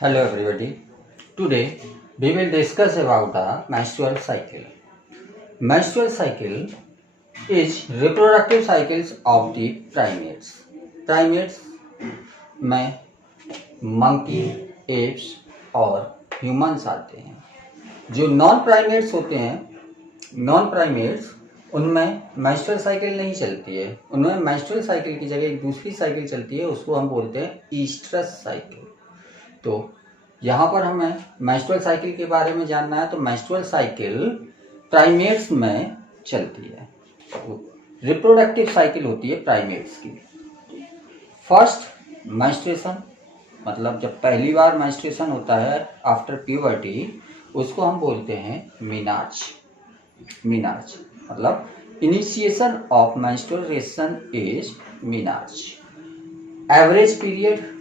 Hello everybody. Today we will discuss about the menstrual cycle. Menstrual cycle is reproductive cycles of the primates. Primates में monkey, apes और humans आते हैं. जो non primates होते हैं, non primates उनमें menstrual cycle नहीं चलती है. उनमें menstrual साइकिल की जगह एक दूसरी साइकिल चलती है, उसको हम बोलते हैं ईस्ट्रस साइकिल. तो यहाँ पर हमें मेंस्ट्रुअल साइकिल के बारे में जानना है. तो मेंस्ट्रुअल साइकिल प्राइमेट्स में चलती है. रिप्रोडक्टिव साइकिल होती है प्राइमेट्स की. फर्स्ट मेंस्ट्रुएशन, मतलब जब पहली बार मेंस्ट्रुएशन होता है आफ्टर प्यूबर्टी, उसको हम बोलते हैं मीनाज. मीनाज मतलब initiation of menstruation is menarche. Average period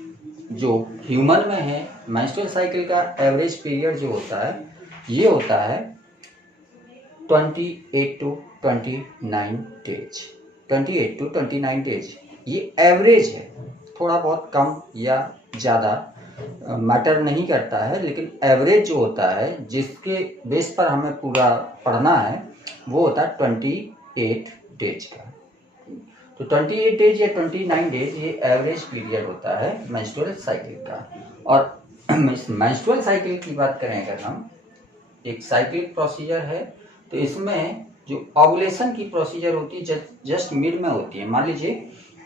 जो ह्यूमन में है, मेंस्ट्रुअल साइकिल का एवरेज पीरियड जो होता है ये होता है 28 to 29 डेज. 28 to 29 डेज ये एवरेज है. थोड़ा बहुत कम या ज़्यादा मैटर नहीं करता है, लेकिन एवरेज जो होता है जिसके बेस पर हमें पूरा पढ़ना है वो होता है 28 डेज का. तो 28 डेज या 29 डेज ये एवरेज पीरियड होता है मेंस्ट्रुअल साइकिल का. और मेंस्ट्रुअल साइकिल की बात करें अगर हम, एक साइक्लिक प्रोसीजर है. तो इसमें जो ओवुलेशन की प्रोसीजर होती है जस्ट मिड में होती है. मान लीजिए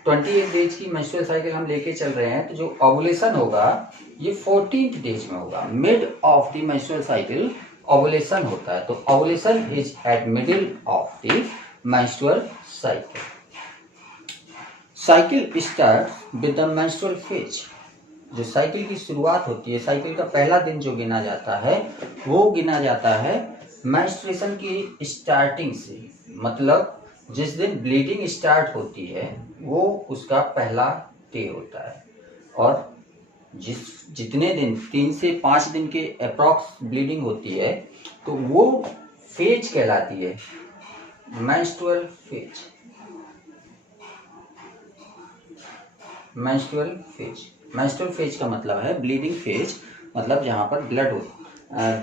28 डेज की मेंस्ट्रुअल साइकिल हम लेके चल रहे हैं, तो जो ओवुलेशन होगा ये 14th डेज में होगा. Mid of the menstrual cycle ovulation होता है. तो ovulation is eight middle of the menstrual cycle. Cycle start with the menstrual phase. जो साइकिल की शुरुआत होती है, साइकिल का पहला दिन जो गिना जाता है वो गिना जाता है मेंस्ट्रुएशन की स्टार्टिंग से. मतलब जिस दिन ब्लीडिंग स्टार्ट होती है वो उसका पहला डे होता है. और जितने दिन 3 से 5 दिन के अप्रॉक्स ब्लीडिंग होती है तो वो फेज कहलाती है menstrual phase. Menstrual phase, menstrual phase का मतलब है ब्लीडिंग फेज, मतलब जहाँ पर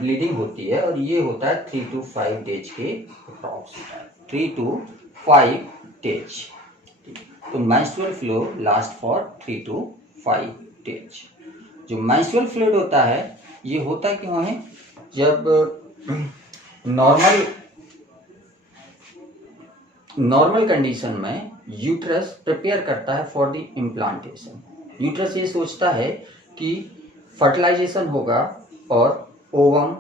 ब्लीडिंग होती है. और ये होता है 3 to 5 डेज के अप्रॉक्स. 3 to 5 days. तो menstrual flow last for 3 to 5 days. जो मेंस्ट्रुअल फ्लूइड होता है ये होता क्यों है? जब नॉर्मल कंडीशन में यूट्रस प्रिपेयर करता है फॉर द इम्प्लांटेशन. यूट्रस ये सोचता है कि फर्टिलाइजेशन होगा और ओवम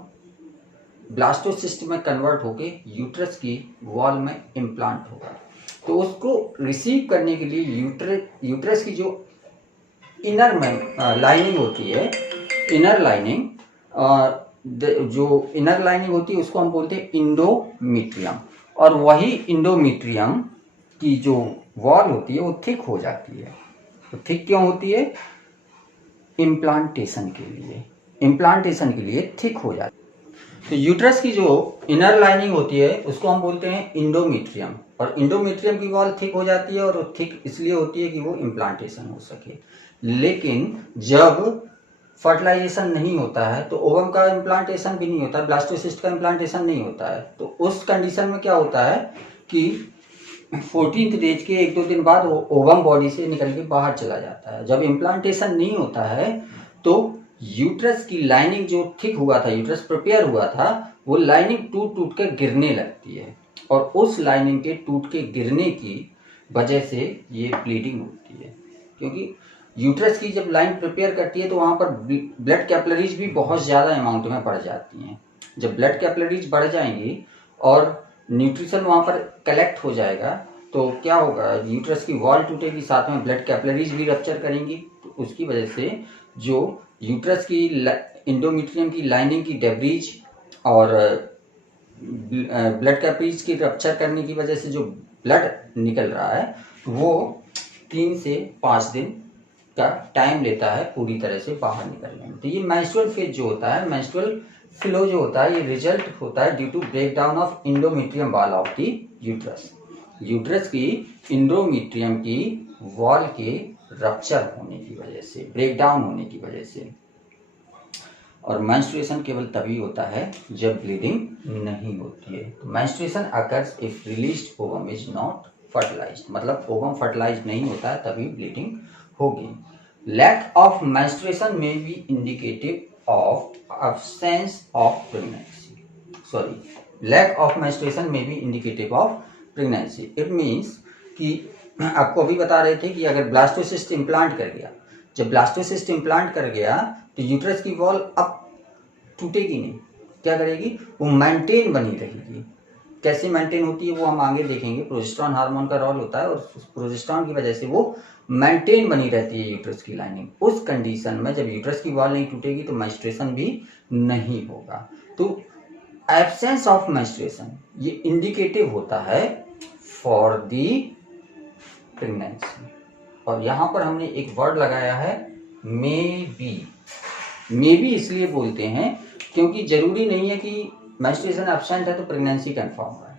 ब्लास्टोसिस्ट में कन्वर्ट होके यूट्रस की वॉल में इम्प्लांट होगा. तो उसको रिसीव करने के लिए यूट्रस की जो इनर में लाइनिंग होती है, इनर लाइनिंग, जो इनर लाइनिंग होती है उसको हम बोलते हैं इंडोमीट्रियम. और वही इंडोमीट्रियम की जो वॉल होती है वो थिक हो जाती है. तो थिक क्यों होती है? इम्प्लांटेशन के लिए. इम्प्लांटेशन के लिए थिक हो जाती है. तो यूट्रस की जो इनर लाइनिंग होती है उसको हम बोलते हैं इंडोमीट्रियम. और इंडोमीट्रियम की वॉल थिक हो जाती है और वो थिक इसलिए होती है कि वो इम्प्लांटेशन हो सके. लेकिन जब फर्टिलाइजेशन नहीं होता है तो ओवम का इम्प्लांटेशन भी नहीं होता है, ब्लास्टोसिस्ट का इम्प्लांटेशन नहीं होता है. तो उस कंडीशन में क्या होता है कि 14th डेज के 1-2 दिन बाद वो ओवम बॉडी से निकल के बाहर चला जाता है. जब इम्प्लांटेशन नहीं होता है तो यूट्रस की लाइनिंग जो थिक हुआ था, यूट्रस प्रिपेयर हुआ था, वो लाइनिंग टूट के गिरने लगती है. और उस लाइनिंग के टूट के गिरने की वजह से ये ब्लीडिंग होती है. क्योंकि यूट्रस की जब लाइन प्रिपेयर करती है तो वहाँ पर ब्लड कैपिलरीज भी बहुत ज़्यादा अमाउंट में बढ़ जाती हैं. जब ब्लड कैपिलरीज बढ़ जाएंगी और न्यूट्रिशन वहाँ पर कलेक्ट हो जाएगा तो क्या होगा? यूट्रस की वॉल टूटेगी, साथ में ब्लड कैपिलरीज भी रप्चर करेंगी. तो उसकी वजह से जो यूट्रस की इंडोमीट्रियम की लाइनिंग की डेब्रीज और ब्लड कैपिलरीज की रप्चर करने की वजह से जो ब्लड निकल रहा है वो 3 से 5 दिन का टाइम लेता है पूरी तरह से बाहर निकलने में. तो ये मेंस्ट्रुअल फेज जो होता है, मेंस्ट्रुअल फ्लो जो होता है, ये रिजल्ट होता है due to break down of endometrium wall of the uterus. Uterus की इंडोमीट्रियम की वॉल के रप्चर होने की वजह से, ब्रेक डाउन होने की वजह से. और मेंस्ट्रुएशन केवल तभी होता है जब ब्लीडिंग नहीं होती है। तो menstruation occurs if released ovum is not fertilized, मतलब ओवम फर्टिलाइज्ड नहीं होता है तभी ब्लीडिंग होगी। Lack of menstruation may be indicative of absence of pregnancy. Sorry, lack of menstruation may be indicative of pregnancy. It means कि आपको अभी बता रहे थे कि अगर ब्लास्टोसिस्ट इम्प्लांट कर गया, जब ब्लास्टोसिस्ट इम्प्लांट कर गया तो यूट्रस की वॉल अब टूटेगी नहीं, क्या करेगी, वो मेंटेन बनी रहेगी। कैसे मेंटेन होती है वो हम आगे देखेंगे। प्रोजेस्टेरॉन हार्मोन का रोल होता है और प्रोजेस्टेरॉन की वजह से वो मेंटेन बनी रहती है यूट्रस की लाइनिंग। उस कंडीशन में जब यूट्रस की वॉल नहीं टूटेगी तो मेंस्ट्रुएशन भी नहीं होगा। तो एब्सेंस ऑफ मेंस्ट्रुएशन ये इंडिकेटिव होता है फॉर दी प्रेगनेंसी। और यहाँ पर हमने एक वर्ड लगाया है मे बी। मे बी इसलिए बोलते हैं क्योंकि जरूरी नहीं है कि मेंस्ट्रुएशन एब्सेंट है तो प्रेगनेंसी कंफर्म है।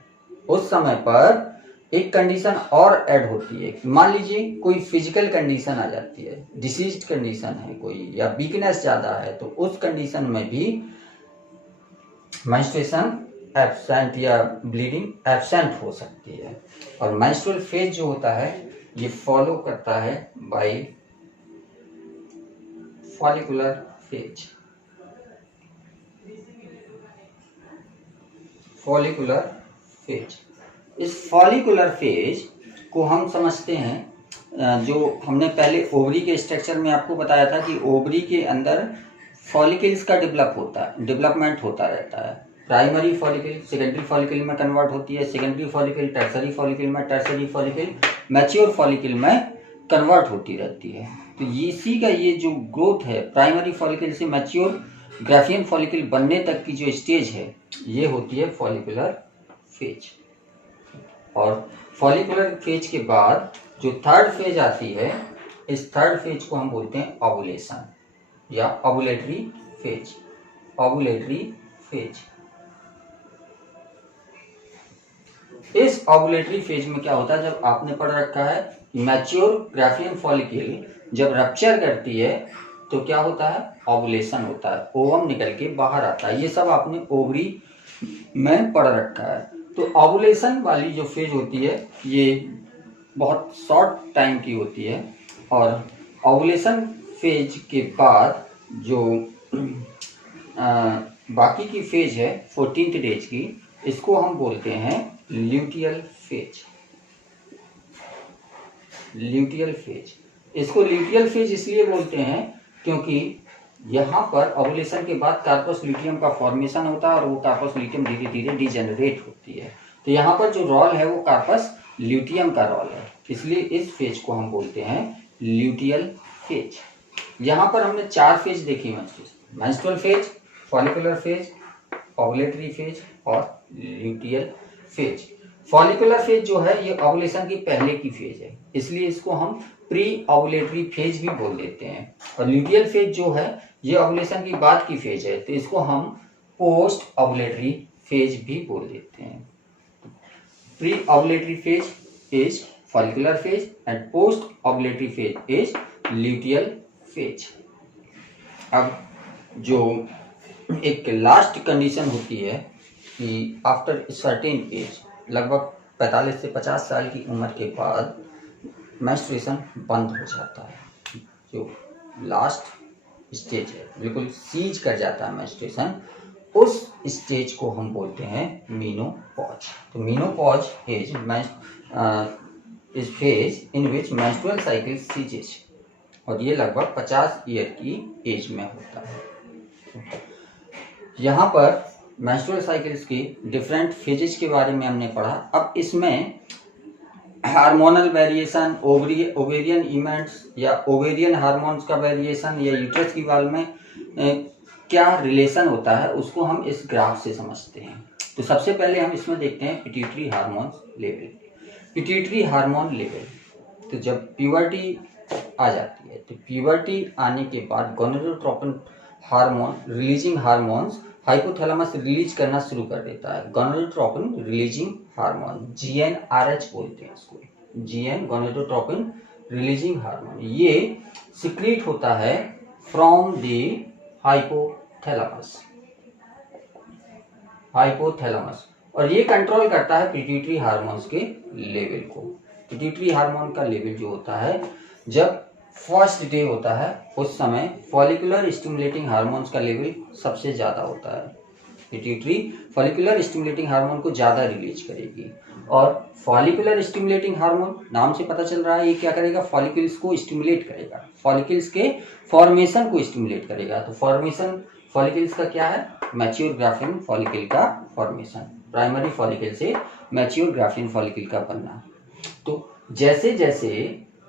उस समय पर एक कंडीशन और ऐड होती है। मान लीजिए कोई फिजिकल कंडीशन आ जाती है, डिसीज्ड कंडीशन है कोई, या वीकनेस ज़्यादा है, तो उस कंडीशन में भी मेंस्ट्रुएशन एब्सेंट या ब्लीडिंग एब्सेंट हो सकती है। और मेंस्ट्रुअल फेज जो होता है ये फॉलो करता है by follicular phase. Follicular phase, इस फॉलिकुलर फेज को हम समझते हैं, जो हमने पहले ओवरी के स्ट्रक्चर में आपको बताया था कि ओवरी के अंदर फॉलिकल्स का डेवलपमेंट होता रहता है। प्राइमरी फॉलिकल सेकेंडरी फॉलिकल में कन्वर्ट होती है, सेकेंडरी फॉलिकल टर्सरी फॉलिकल में, टर्सरी फॉलिकल मैच्योर फॉलिकल में कन्वर्ट होती रहती है। तो इसी का ये जो ग्रोथ है प्राइमरी फॉलिकल से मैच्योर ग्राफियन फॉलिकल बनने तक की जो स्टेज है ये होती है फॉलिकुलर फेज। और फॉलिकुलर फेज के बाद जो थर्ड फेज आती है, इस थर्ड फेज को हम बोलते हैं ओवुलेशन या ओवुलेटरी फेज। ओवुलेटरी फेज, इस ओवुलेटरी फेज में क्या होता है, जब आपने पढ़ रखा है मैच्योर ग्राफियन फॉलिकल जब रप्चर करती है तो क्या होता है, ओवुलेशन होता है, ओवम निकल के बाहर आता है। ये सब आपने ओवरी में पढ़ रखा है। तो ओवुलेशन वाली जो फेज होती है ये बहुत शॉर्ट टाइम की होती है। और ओवुलेशन फेज के बाद जो बाकी की फेज है 14th डेज की, इसको हम बोलते हैं ल्यूटियल फेज। ल्यूटियल फेज, इसको ल्यूटियल फेज इसलिए बोलते हैं क्योंकि यहाँ पर ओवुलेशन के बाद कार्पस ल्यूटियम का फॉर्मेशन होता है और वो कार्पस ल्यूटियम धीरे धीरे डिजेनरेट होती है। तो यहाँ पर जो रोल है वो कार्पस ल्यूटियम का रोल है, इसलिए इस फेज को हम बोलते हैं ल्यूटियल फेज। यहाँ पर हमने 4 फेज देखी, menstrual phase, follicular phase, ovulatory phase और ल्यूटियल फेज। फॉलिकुलर फेज जो है ये ओवुलेशन की पहले की फेज है, इसलिए इसको हम प्री ओवुलेटरी फेज भी बोल देते हैं। और ल्यूटियल फेज जो है ये ओवुलेशन की बाद की फेज है, तो इसको हम पोस्ट ओवुलेटरी फेज भी बोल देते हैं। Pre ovulatory phase is follicular phase and post ovulatory phase is luteal phase. अब जो एक लास्ट कंडीशन होती है कि आफ्टर सर्टेन एज, लगभग 45 से 50 साल की उम्र के बाद मेंस्ट्रुएशन बंद हो जाता है। जो लास्ट स्टेज है, बिल्कुल सीज कर जाता है मेंस्ट्रुएशन, उस स्टेज को हम बोलते हैं मीनोपॉज। तो menopause is phase in which menstrual cycle सीजेज, और ये लगभग 50 ईयर की एज में होता है। यहाँ पर मेंस्ट्रुअल साइकिल्स की डिफरेंट फेजेस के बारे में हमने पढ़ा। अब इसमें हार्मोनल वेरिएशन, ओवेरियन इवेंट्स या ओवेरियन हार्मोन्स का वेरिएशन या यूट्रस की वॉल में क्या रिलेशन होता है उसको हम इस ग्राफ से समझते हैं। तो सबसे पहले हम इसमें देखते हैं pituitary hormone level. Pituitary hormone level, तो जब प्यूबर्टी आ जाती है तो प्यूबर्टी आने के बाद gonadotropin hormone releasing hormones hypothalamus release करना शुरू कर देता है। गोनाडोट्रोपिन रिलीजिंग हार्मोन, GnRH बोलते हैं इसको, GN गोनाडोट्रोपिन रिलीजिंग हार्मोन। ये सिक्रीट होता है फ्रॉम द हाइपोथैलेमस। हाइपोथैलेमस, और ये कंट्रोल करता है पिट्यूटरी हार्मोन्स के लेवल को। पिट्यूटरी हार्मोन का लेवल जो होता है जब फर्स्ट डे होता है उस समय फॉलिकुलर स्टिमुलेटिंग हार्मोन्स का लेवल सबसे ज़्यादा होता है। पिट्यूटरी फॉलिकुलर स्टिमुलेटिंग हार्मोन को ज़्यादा रिलीज करेगी, और फॉलिकुलर स्टिमुलेटिंग हार्मोन नाम से पता चल रहा है ये क्या करेगा, फॉलिकल्स को स्टिमुलेट करेगा, फॉलिकल्स के फॉर्मेशन को स्टिमुलेट करेगा। तो फॉर्मेशन फॉलिकल्स का क्या है, मैच्योर ग्राफिन फॉलिकल का फॉर्मेशन, प्राइमरी फॉलिकल से मैच्योर ग्राफिन फॉलिकल का बनना। तो जैसे जैसे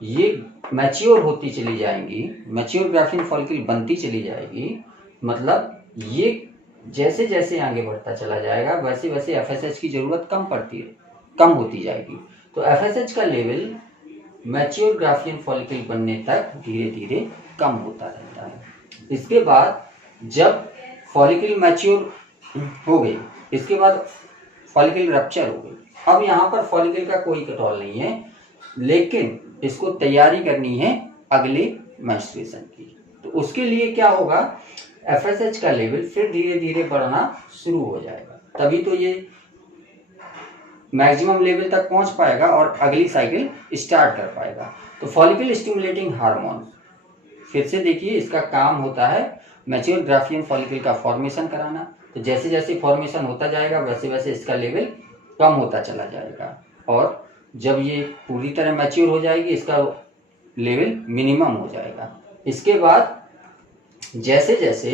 ये मैच्योर होती चली जाएंगी, मैच्योर ग्राफिन फॉलिकल बनती चली जाएगी, मतलब ये जैसे जैसे आगे बढ़ता चला जाएगा वैसे वैसे एफएसएच की जरूरत कम होती जाएगी। तो एफएसएच का लेवल मैच्योर ग्राफिन फॉलिकल बनने तक धीरे धीरे कम होता रहता है। इसके बाद जब फॉलिकल मैच्योर हो गई, इसके बाद फॉलिकल रप्चर हो गई। अब यहाँ पर फॉलिकल का कोई कंट्रोल नहीं है, लेकिन इसको तैयारी करनी है अगले मेंस्ट्रुएशन की। तो उसके लिए क्या होगा, एफएसएच का लेवल फिर धीरे धीरे बढ़ना शुरू हो जाएगा, तभी तो ये मैक्सिमम लेवल तक पहुंच पाएगा और अगली साइकिल स्टार्ट कर पाएगा। तो फॉलिकल स्टिमुलेटिंग हार्मोन, फिर से देखिए इसका काम होता है मैच्योर ग्राफियन फॉलिकल का फॉर्मेशन कराना। तो जैसे जैसे फॉर्मेशन होता जाएगा वैसे वैसे इसका लेवल कम होता चला जाएगा, और जब ये पूरी तरह मैच्योर हो जाएगी इसका लेवल मिनिमम हो जाएगा। इसके बाद जैसे जैसे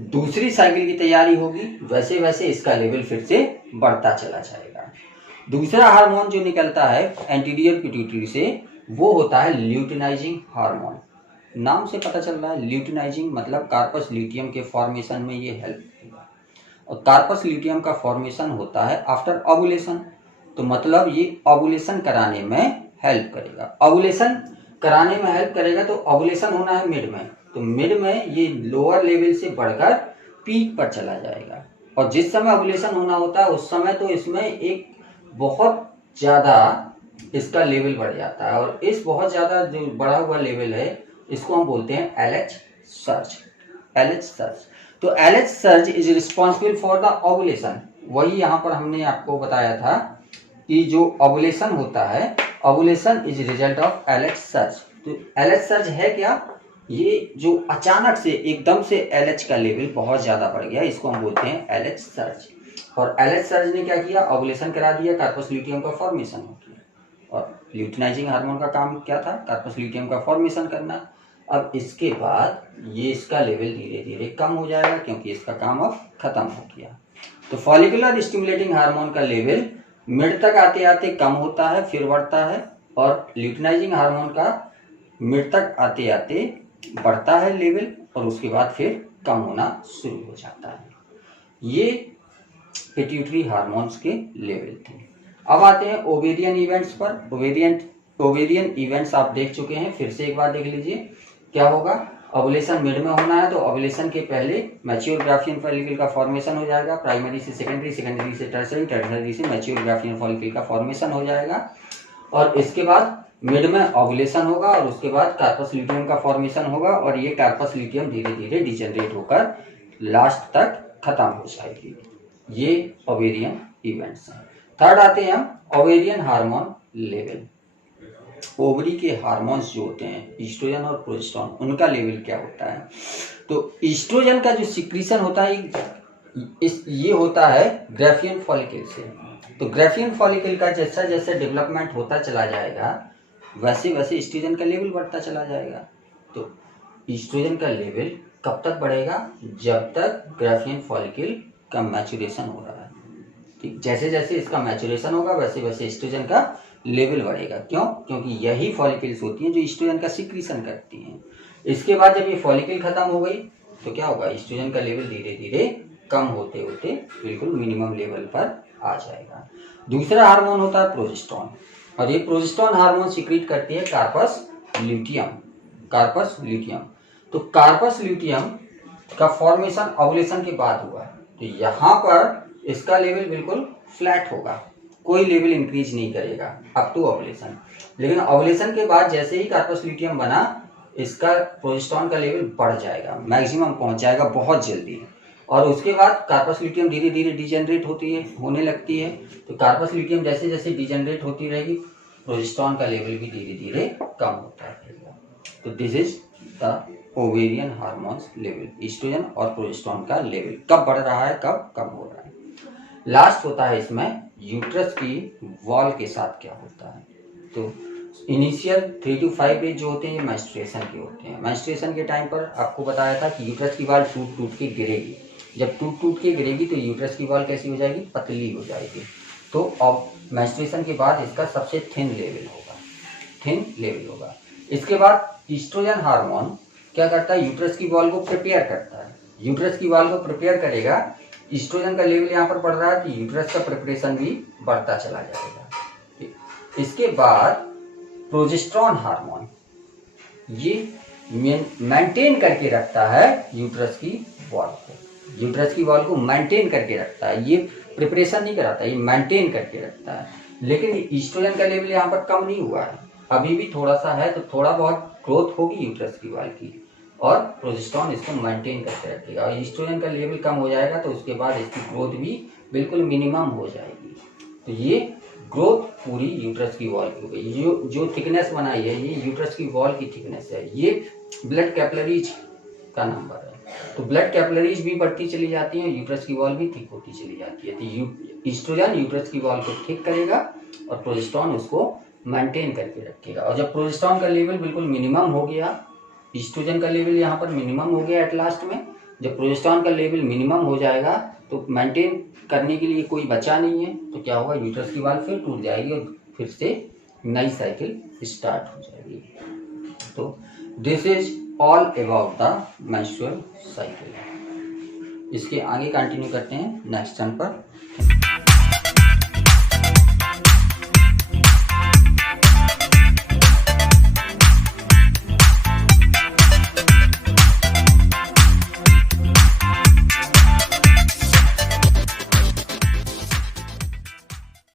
दूसरी साइकिल की तैयारी होगी वैसे वैसे इसका लेवल फिर से बढ़ता चला जाएगा। दूसरा हार्मोन जो निकलता है एंटीरियर पिट्यूटरी से वो होता है ल्यूटिनाइजिंग हार्मोन। नाम से पता चल रहा है ल्यूटिनाइजिंग मतलब कार्पस ल्यूटियम के फॉर्मेशन में ये हेल्प करेगा, और कार्पस ल्यूटियम का फॉर्मेशन होता है आफ्टर ओवुलेशन। तो मतलब ये ओवुलेशन कराने में हेल्प करेगा। ओवुलेशन कराने में हेल्प करेगा तो ओवुलेशन होना है मिड में, तो मिड में ये लोअर लेवल से बढ़कर पीक पर चला जाएगा, और जिस समय ओवुलेशन होना होता है उस समय तो इसमें एक बहुत ज़्यादा इसका लेवल बढ़ जाता है, और इस बहुत ज़्यादा जो बढ़ा हुआ लेवल है इसको हम बोलते हैं एलएच सर्ज। एलएच सर्ज, तो LH surge is responsible for the ovulation. वही यहाँ पर हमने आपको बताया था कि जो ओवुलेशन होता है, ovulation is result of LH surge. तो एलएच सर्ज है क्या, ये जो अचानक से एकदम से एलएच का लेवल बहुत ज्यादा बढ़ गया, इसको हम बोलते हैं एलएच सर्ज। और एलएच सर्ज ने क्या किया, ओवुलेशन करा दिया, कार्पस ल्यूटियम का फॉर्मेशन हो गया। और ल्यूटिनाइजिंग हार्मोन का काम क्या था, कार्पस ल्यूटियम का फॉर्मेशन करना। अब इसके बाद ये इसका लेवल धीरे धीरे कम हो जाएगा क्योंकि इसका काम अब खत्म हो गया। तो फॉलिकुलर स्टिमुलेटिंग हार्मोन का लेवल मिड तक आते आते कम होता है फिर बढ़ता है, और ल्यूटिनाइजिंग हार्मोन का मिड तक आते आते बढ़ता है लेवल, और उसके बाद फिर कम होना शुरू हो जाता है। ये पिट्यूटरी हार्मोन्स के लेवल थे। अब आते हैं ओवेरियन इवेंट्स पर। ओवेरियन इवेंट्स आप देख चुके हैं, फिर से एक बार देख लीजिए। क्या होगा, ओवुलेशन मिड में होना है तो ओवुलेशन के पहले मैच्योर ग्राफियन फॉलिकल का फॉर्मेशन हो जाएगा, प्राइमरी से सेकेंडरी, सेकेंडरी से टर्सरी, टर्सरी से मैच्योर ग्राफियन फॉलिकल का फॉर्मेशन हो जाएगा, और इसके बाद मिड में ओवुलेशन होगा, और उसके बाद कार्पस ल्यूटियम का फॉर्मेशन होगा, और ये कार्पस ल्यूटियम धीरे धीरे डिजेनरेट होकर लास्ट तक खत्म हो जाएगी। ये ओवेरियन इवेंट्स हैं। थर्ड आते हैं हम ओवेरियन हार्मोन लेवल। ओवरी के हार्मोन्स जो होते हैं ईस्ट्रोजन और प्रोजेस्टेरोन, उनका लेवल क्या होता है। तो ईस्ट्रोजन का जो सिक्रीशन होता है ये होता है ग्राफियन फॉलिकल से। तो ग्राफियन फॉलिकल का जैसा जैसा डेवलपमेंट होता चला जाएगा वैसे वैसे ईस्ट्रोजन का लेवल बढ़ता चला जाएगा। तो ईस्ट्रोजन का लेवल कब तक बढ़ेगा, जब तक ग्राफियन फॉलिकल का मैचुरेशन हो रहा है। ठीक, जैसे जैसे इसका मैचुरेशन होगा वैसे वैसे ईस्ट्रोजन का लेवल बढ़ेगा। क्यों, क्योंकि यही फॉलिकल्स होती हैं जो ईस्ट्रोजन का सिक्रीशन करती हैं। इसके बाद जब ये फॉलिकल खत्म हो गई तो क्या होगा, ईस्ट्रोजन का लेवल धीरे धीरे कम होते होते बिल्कुल मिनिमम लेवल पर आ जाएगा। दूसरा हार्मोन होता है प्रोजेस्टेरोन, और ये प्रोजेस्टेरोन हार्मोन सिक्रीट करती है कार्पस ल्यूटियम। कार्पस ल्यूटियम, तो कार्पस ल्यूटियम का फॉर्मेशन ओवुलेशन के बाद हुआ, तो यहाँ पर इसका लेवल बिल्कुल फ्लैट होगा, कोई लेवल इंक्रीज नहीं करेगा अप टू ओवुलेशन। लेकिन ओवुलेशन के बाद जैसे ही कार्पस ल्यूटियम बना इसका प्रोजेस्टेरॉन का लेवल बढ़ जाएगा, मैक्सिमम पहुंच जाएगा बहुत जल्दी। और उसके बाद कार्पस ल्यूटियम धीरे धीरे डिजेनरेट होने लगती है। तो कार्पस ल्यूटियम जैसे जैसे डिजेनरेट होती रहेगी, प्रोजेस्टेरॉन का लेवल भी धीरे धीरे कम होता रहेगा। तो this is the ovarian hormones level, estrogen और प्रोजेस्टेरॉन का लेवल कब बढ़ रहा है, कब कम हो रहा है। लास्ट होता है इसमें यूट्रस की वॉल के साथ क्या होता है। तो इनिशियल 3 to 5 डेज जो होते हैं ये मेंस्ट्रुएशन के होते हैं। मेंस्ट्रुएशन के टाइम पर आपको बताया था कि यूट्रस की वॉल टूट टूट के गिरेगी। जब टूट टूट के गिरेगी तो यूट्रस की वॉल कैसी हो जाएगी, पतली हो जाएगी। तो अब मेंस्ट्रुएशन के बाद इसका सबसे थिन लेवल होगा। इसके बाद ईस्ट्रोजन हार्मोन क्या करता है, यूट्रस की वॉल को प्रिपेयर करता है। यूट्रस की वॉल को प्रिपेयर करेगा, ईस्ट्रोजन का लेवल यहाँ पर बढ़ रहा है तो यूट्रस का प्रिपरेशन भी बढ़ता चला जाएगा। इसके बाद प्रोजेस्टेरॉन हार्मोन ये मेंटेन करके रखता है यूट्रस की वॉल को मेंटेन करके रखता है। ये प्रिपरेशन नहीं कराता, ये मेंटेन करके रखता है। लेकिन ईस्ट्रोजन का लेवल यहाँ पर कम नहीं हुआ है, अभी भी थोड़ा सा है, तो थोड़ा बहुत ग्रोथ होगी यूट्रस की वॉल की और प्रोजेस्टेरॉन इसको मेंटेन करके रखेगा। और ईस्ट्रोजन का लेवल कम हो जाएगा तो उसके बाद इसकी ग्रोथ भी बिल्कुल मिनिमम हो जाएगी। तो ये ग्रोथ पूरी यूट्रस की वॉल की हो गई। जो थिकनेस बनाई है ये यूट्रस की वॉल की थिकनेस है। ये ब्लड कैपिलरीज का नंबर है। तो ब्लड कैपिलरीज भी बढ़ती चली जाती है, यूट्रस की वॉल भी थिक होती चली जाती है। तो ईस्ट्रोजन यूट्रस की वॉल को थिक करेगा और प्रोजेस्टेरॉन उसको मेंटेन करके रखेगा। और जब प्रोजेस्टेरॉन का लेवल बिल्कुल मिनिमम हो गया, ईस्ट्रोजन का लेवल यहाँ पर मिनिमम हो गया एट लास्ट में, जब प्रोजेस्टेरॉन का लेवल मिनिमम हो जाएगा तो मेंटेन करने के लिए कोई बचा नहीं है, तो क्या होगा, यूट्रस की वॉल फिर टूट जाएगी और फिर से नई साइकिल स्टार्ट हो जाएगी। तो this is all about the menstrual cycle. इसके आगे कंटिन्यू करते हैं नेक्स्ट टर्न पर।